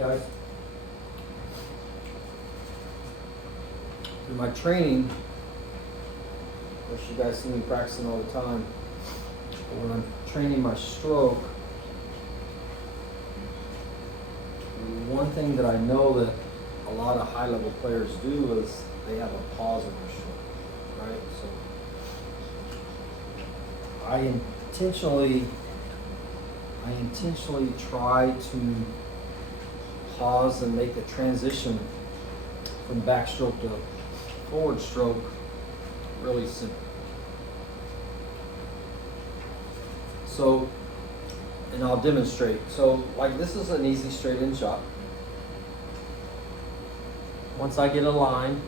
guys. In my training, which you guys see me practicing all the time, when I'm training my stroke, one thing that I know that a lot of high-level players do is they have a pause in their stroke, right? So I intentionally try to pause and make the transition from backstroke to forward stroke really simple. So, and I'll demonstrate. So, like, this is an easy straight-in shot. Once I get a line,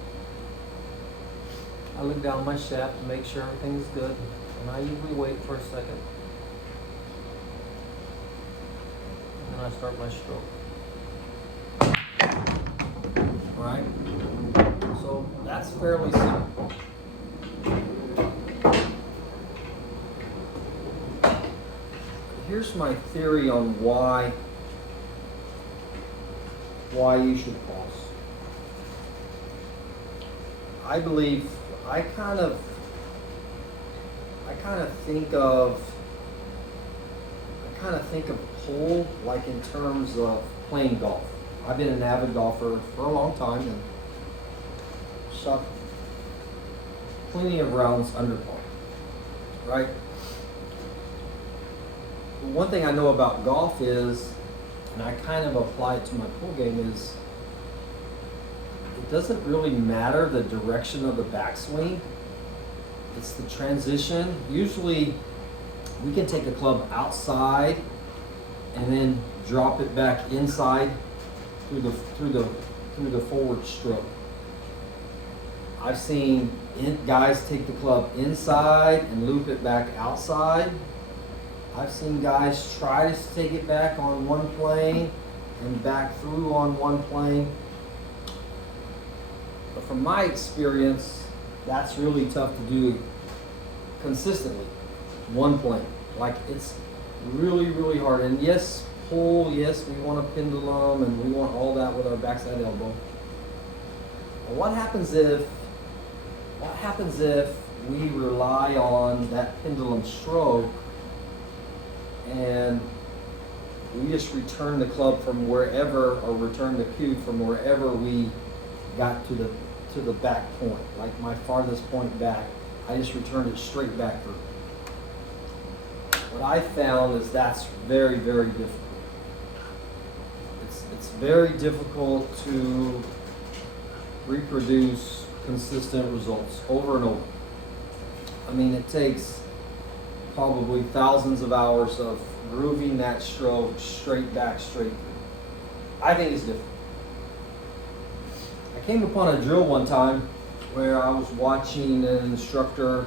I look down my shaft to make sure everything's good, and I usually wait for a second. And then I start my stroke. All right? So that's fairly simple. Here's my theory on why you should pause. I believe I kind of think of pull like in terms of playing golf. I've been an avid golfer for a long time and shot plenty of rounds under par, right? One thing I know about golf is, and I kind of apply it to my pool game, is it doesn't really matter the direction of the backswing. It's the transition. Usually we can take a club outside and then drop it back inside through the forward stroke. I've seen guys take the club inside and loop it back outside. I've seen guys try to take it back on one plane and back through on one plane. But from my experience, that's really tough to do consistently. One plane. Like, it's really, really hard. And yes, pull, yes, we want a pendulum and we want all that with our backside elbow. But what happens if we rely on that pendulum stroke and we just return the club from wherever, or return the cue from wherever we got to the back point, like my farthest point back, I just returned it straight back through. What I found is that's very, very difficult. It's very difficult to reproduce consistent results over and over. I mean, it takes probably thousands of hours of grooving that stroke straight back, straight through. I think it's different. I came upon a drill one time where I was watching an instructor,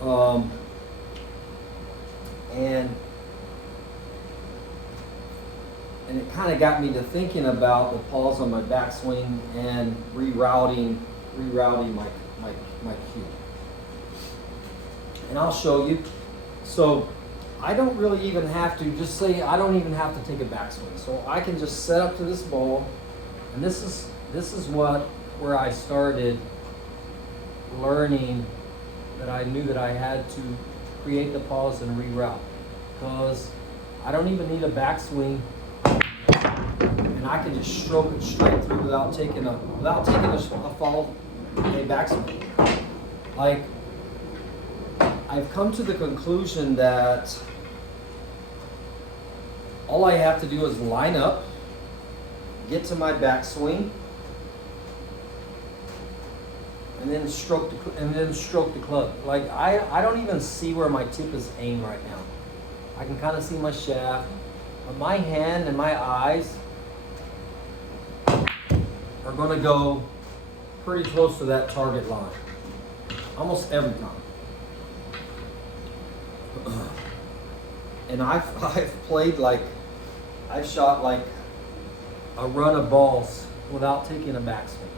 and it kind of got me to thinking about the pause on my backswing and rerouting my cue. And I'll show you. So I don't really even have to, just say I don't even have to take a backswing. So I can just set up to this ball, and this is where I started learning that I knew that I had to create the pause and reroute, because I don't even need a backswing, and I can just stroke it straight through without taking a fall, a backswing. Like, I've come to the conclusion that all I have to do is line up, get to my backswing, and then stroke the club. Like, I don't even see where my tip is aimed right now. I can kind of see my shaft, but my hand and my eyes are going to go pretty close to that target line almost every time. And I've played, like, I've shot like a run of balls without taking a backswing.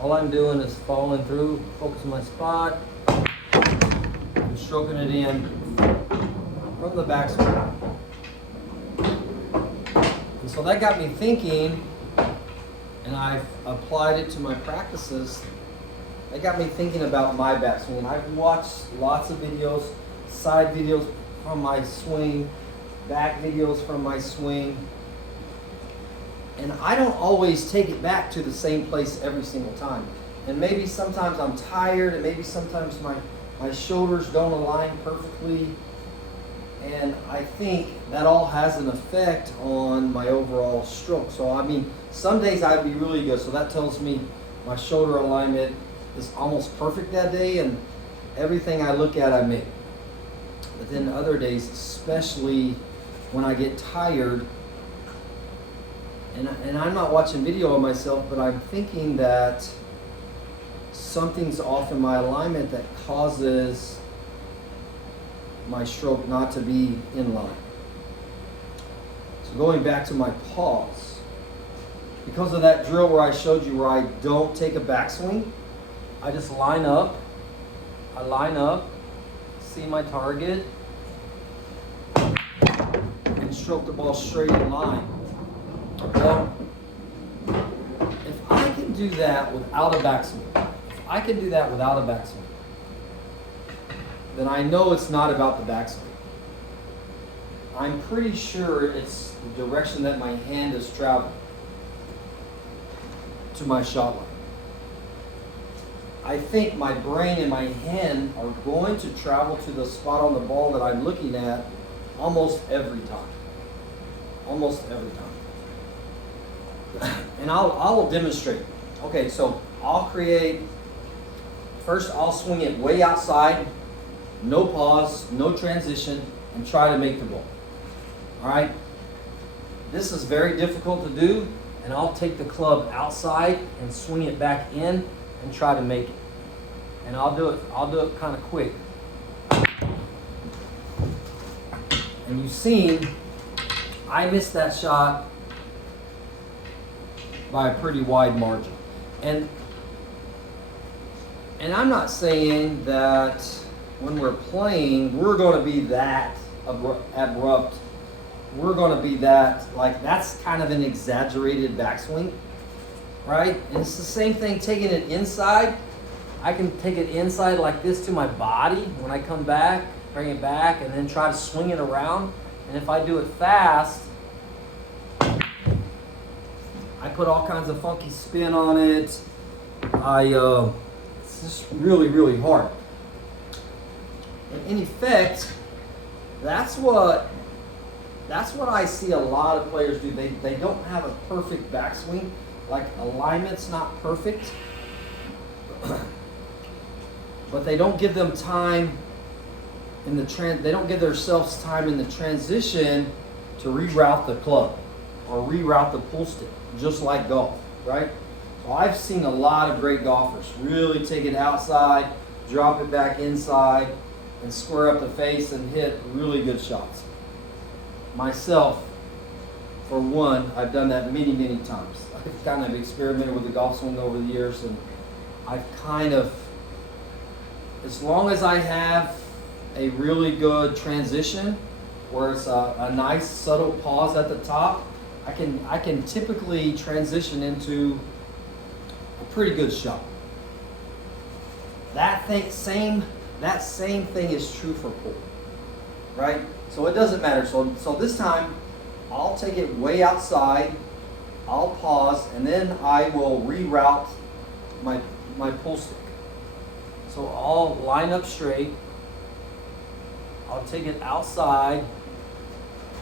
All I'm doing is following through, focusing my spot, and stroking it in from the backswing. And so that got me thinking, and I've applied it to my practices. That got me thinking about my backswing. And I've watched lots of videos, side videos from my swing, back videos from my swing. And I don't always take it back to the same place every single time. And maybe sometimes I'm tired, and maybe sometimes my shoulders don't align perfectly. And I think that all has an effect on my overall stroke. So I mean, some days I'd be really good. So that tells me my shoulder alignment is almost perfect that day, and everything I look at I make. But then other days, especially when I get tired, and I'm not watching video of myself, but I'm thinking that something's off in my alignment that causes my stroke not to be in line. So going back to my pause, because of that drill where I showed you where I don't take a backswing, I just line up, see my target, and stroke the ball straight in line. Well, if I can do that without a backswing, then I know it's not about the backswing. I'm pretty sure it's the direction that my hand is traveling to my shot line. I think my brain and my hand are going to travel to the spot on the ball that I'm looking at almost every time. Almost every time. And I'll demonstrate. Okay, so I'll swing it way outside, no pause, no transition, and try to make the ball. All right? This is very difficult to do, and I'll take the club outside and swing it back in and try to make it. And I'll do it kind of quick. And you've seen I missed that shot by a pretty wide margin. And I'm not saying that when we're playing, we're going to be that abrupt. We're going to be that, like, that's kind of an exaggerated backswing, right? And it's the same thing taking it inside. I can take it inside like this to my body when I come back, bring it back, and then try to swing it around. And if I do it fast, I put all kinds of funky spin on it. It's just really, really hard. And in effect, that's what I see a lot of players do. They don't have a perfect backswing. Like, alignment's not perfect. But they don't give them time in they don't give themselves time in the transition to reroute the club or reroute the pull stick, just like golf, right? So I've seen a lot of great golfers really take it outside, drop it back inside, and square up the face and hit really good shots. Myself, for one, I've done that many, many times. I've kind of experimented with the golf swing over the years, and I've kind of, as long as I have a really good transition where it's a nice subtle pause at the top, I can typically transition into a pretty good shot. That same thing is true for pull, right? So it doesn't matter. So this time, I'll take it way outside, I'll pause, and then I will reroute my pull stick. So I'll line up straight, I'll take it outside,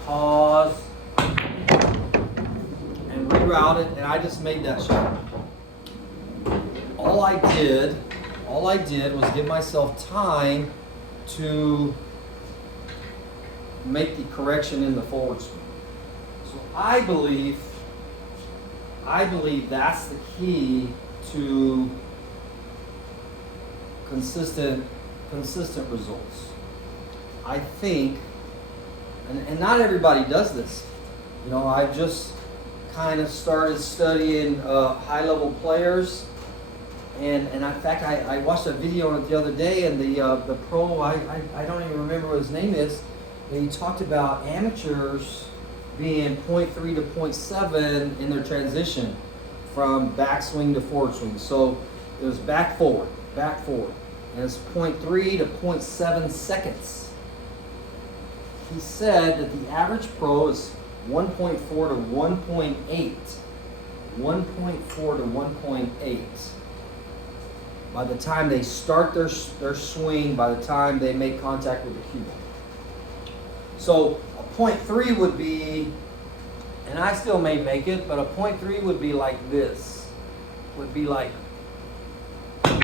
pause, and reroute it, and I just made that shot. All I did was give myself time to make the correction in the forward swing. So I believe that's the key to consistent results. I think, and not everybody does this. You know, I've just kind of started studying high-level players, and in fact, I watched a video on it the other day, and the pro, I don't even remember what his name is, but he talked about amateurs being 0.3 to 0.7 in their transition from backswing to forward swing. So it was back forward, and it's 0.3 to 0.7 seconds. He said that the average pro is 1.4 to 1.8. 1.4 to 1.8. By the time they start their swing, by the time they make contact with the cue. So a 0.3 would be, and I still may make it, but a 0.3 would be like this. Would be like, and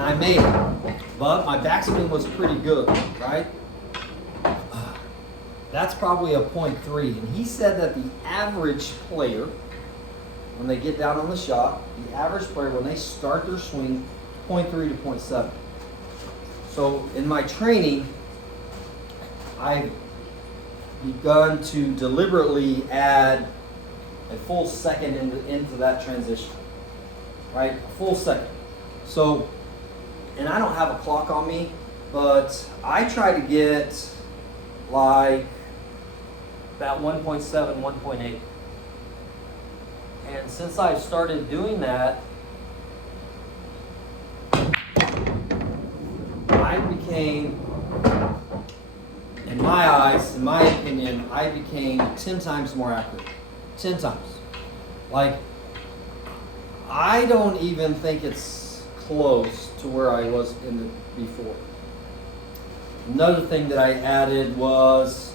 I made it, but my backswing was pretty good, right? That's probably a 0.3. And he said that the average player, when they get down on the shot, the average player, when they start their swing, 0.3 to 0.7. So in my training, I've begun to deliberately add a full second into that transition, right? A full second. So, and I don't have a clock on me, but I try to get like about 1.7, 1.8. And since I've started doing that, I became, in my eyes, in my opinion, I became 10 times more accurate. 10 times. Like, I don't even think it's close to where I was in the before. Another thing that I added was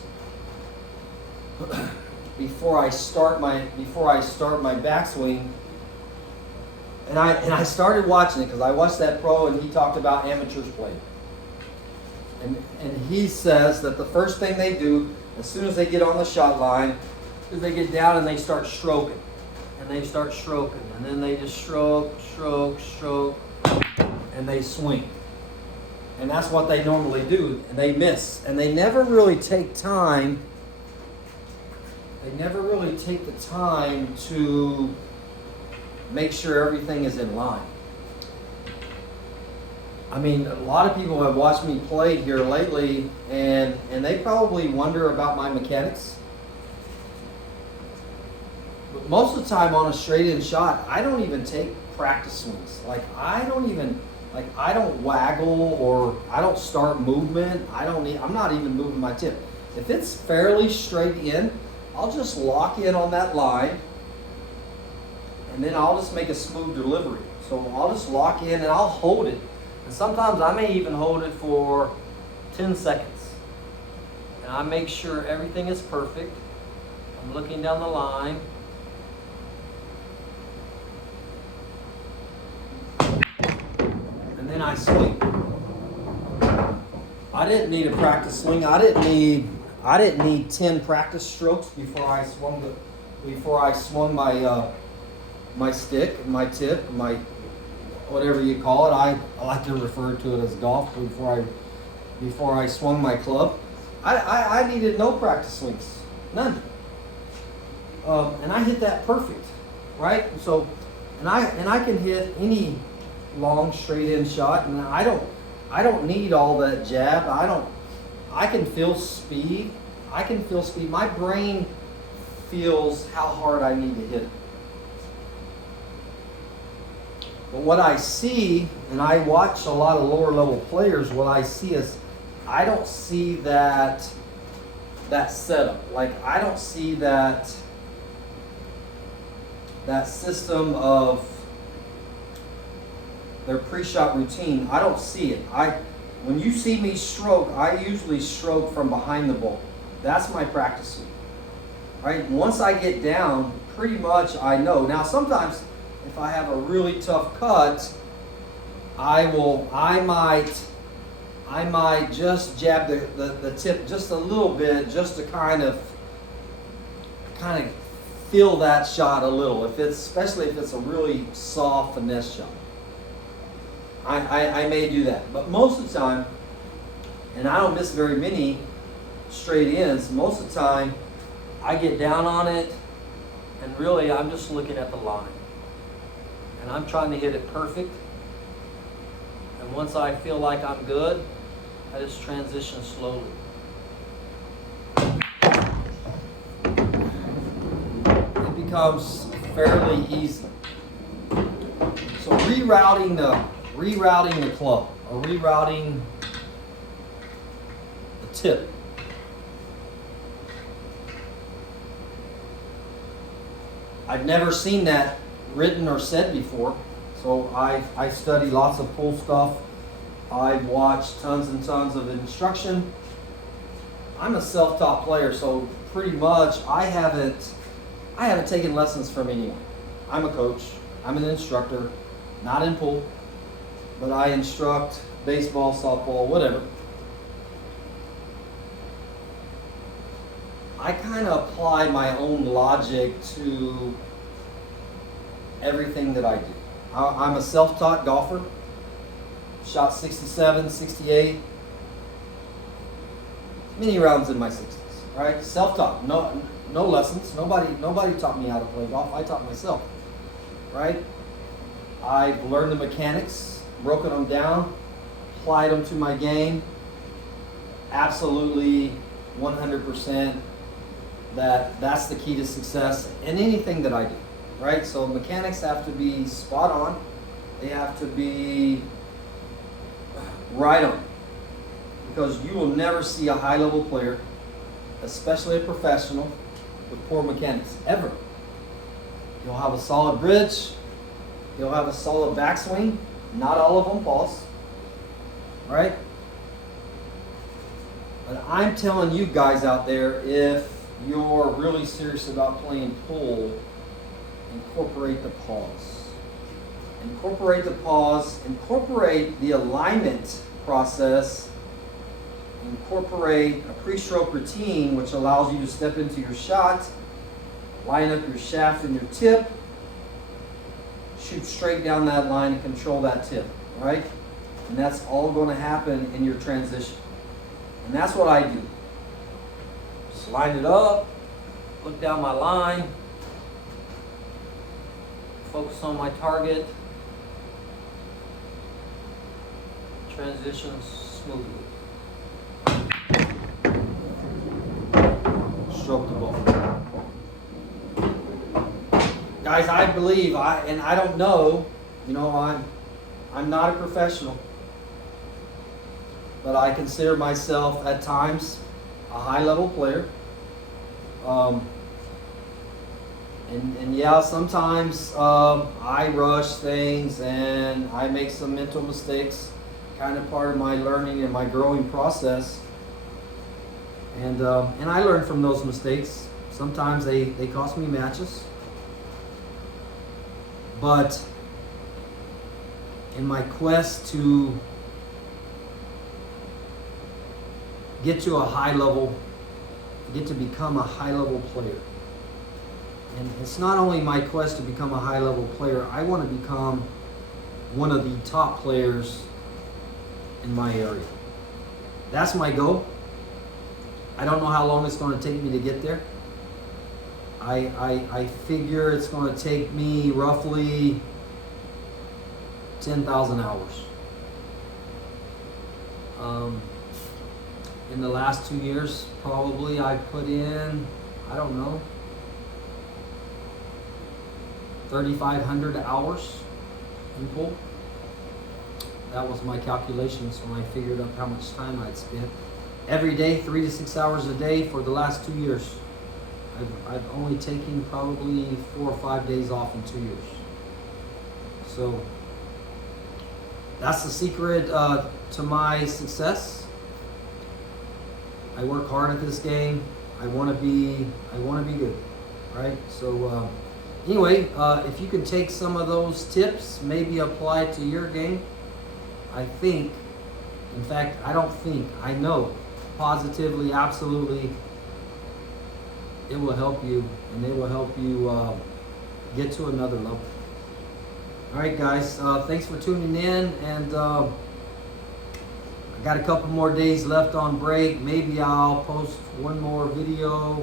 before I start my backswing, and I started watching it because I watched that pro and he talked about amateurs play. And he says that the first thing they do as soon as they get on the shot line is they get down and they start stroking. And they start stroking. And then they just stroke, and they swing. And that's what they normally do. And they miss. And they never really take time. They never really take the time to make sure everything is in line. I mean, a lot of people have watched me play here lately, and they probably wonder about my mechanics. But most of the time on a straight-in shot, I don't even take practice swings. I don't waggle or I don't start movement. I'm not even moving my tip. If it's fairly straight in, I'll just lock in on that line, and then I'll just make a smooth delivery. So I'll just lock in and I'll hold it. And sometimes I may even hold it for 10 seconds. And I make sure everything is perfect. I'm looking down the line. And then I swing. I didn't need a practice swing. I didn't need 10 practice strokes before I swung my stick, my tip, my whatever you call it. I like to refer to it as golf before I swung my club. I needed no practice swings, none. And I hit that perfect, right? So, and I can hit any long straight in shot, and I don't need all that jab. I can feel speed. My brain feels how hard I need to hit it. But what I see, and I watch a lot of lower level players, what I see is I don't see that setup. I don't see that system of their pre-shot routine. I don't see it. When you see me stroke, I usually stroke from behind the ball. That's my practice swing. Right? Once I get down, pretty much I know. Now sometimes if I have a really tough cut, I might just jab the tip just a little bit, just to kind of feel that shot a little. Especially if it's a really soft finesse shot, I may do that. But most of the time, and I don't miss very many straight ins. Most of the time, I get down on it, and really I'm just looking at the line. And I'm trying to hit it perfect. And once I feel like I'm good, I just transition slowly. becomes fairly easy. So rerouting the club, or rerouting the tip. I've never seen that written or said before, so I study lots of pool stuff. I've watched tons and tons of instruction. I'm a self-taught player, so pretty much I haven't taken lessons from anyone. I'm a coach. I'm an instructor, not in pool, but I instruct baseball, softball, whatever. I kind of apply my own logic to everything that I do. I'm a self-taught golfer. Shot 67, 68, many rounds in my 60s, right? Self-taught, no lessons. Nobody taught me how to play golf. I taught myself, right? I've learned the mechanics, broken them down, applied them to my game. Absolutely 100% that's the key to success in anything that I do, right? So mechanics have to be spot on. They have to be right on. Because you will never see a high-level player, especially a professional, with poor mechanics, ever. You'll have a solid bridge. You'll have a solid backswing. Not all of them false, right? But I'm telling you guys out there, if you're really serious about playing pool, incorporate the pause. Incorporate the pause. Incorporate the alignment process. Incorporate a pre-stroke routine, which allows you to step into your shot, line up your shaft and your tip, shoot straight down that line and control that tip, right? And that's all going to happen in your transition. And that's what I do. Just line it up, look down my line, focus on my target, transition smoothly. Stroke the ball. Guys, I believe, and I don't know, I'm not a professional, but I consider myself at times a high-level player. And yeah, sometimes I rush things and I make some mental mistakes, kind of part of my learning and my growing process. And I learn from those mistakes. Sometimes they cost me matches. But in my quest to get to a high level, get to become a high level player. And it's not only my quest to become a high level player, I want to become one of the top players in my area. That's my goal. I don't know how long it's going to take me to get there. I figure it's going to take me roughly 10,000 hours. In the last 2 years, probably I've put in, 3,500 hours in pool. That was my calculations when I figured out how much time I'd spent. Every day, 3 to 6 hours a day for the last 2 years. I've only taken probably 4 or 5 days off in 2 years. So that's the secret to my success. I work hard at this game. I want to be good, right? So anyway, if you can take some of those tips, maybe apply it to your game. I know positively, absolutely, it will help you, and it will help you get to another level. All right, guys, thanks for tuning in, and I got a couple more days left on break. Maybe I'll post one more video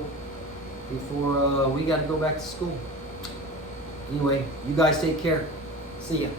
before we got to go back to school. Anyway, you guys take care. See ya.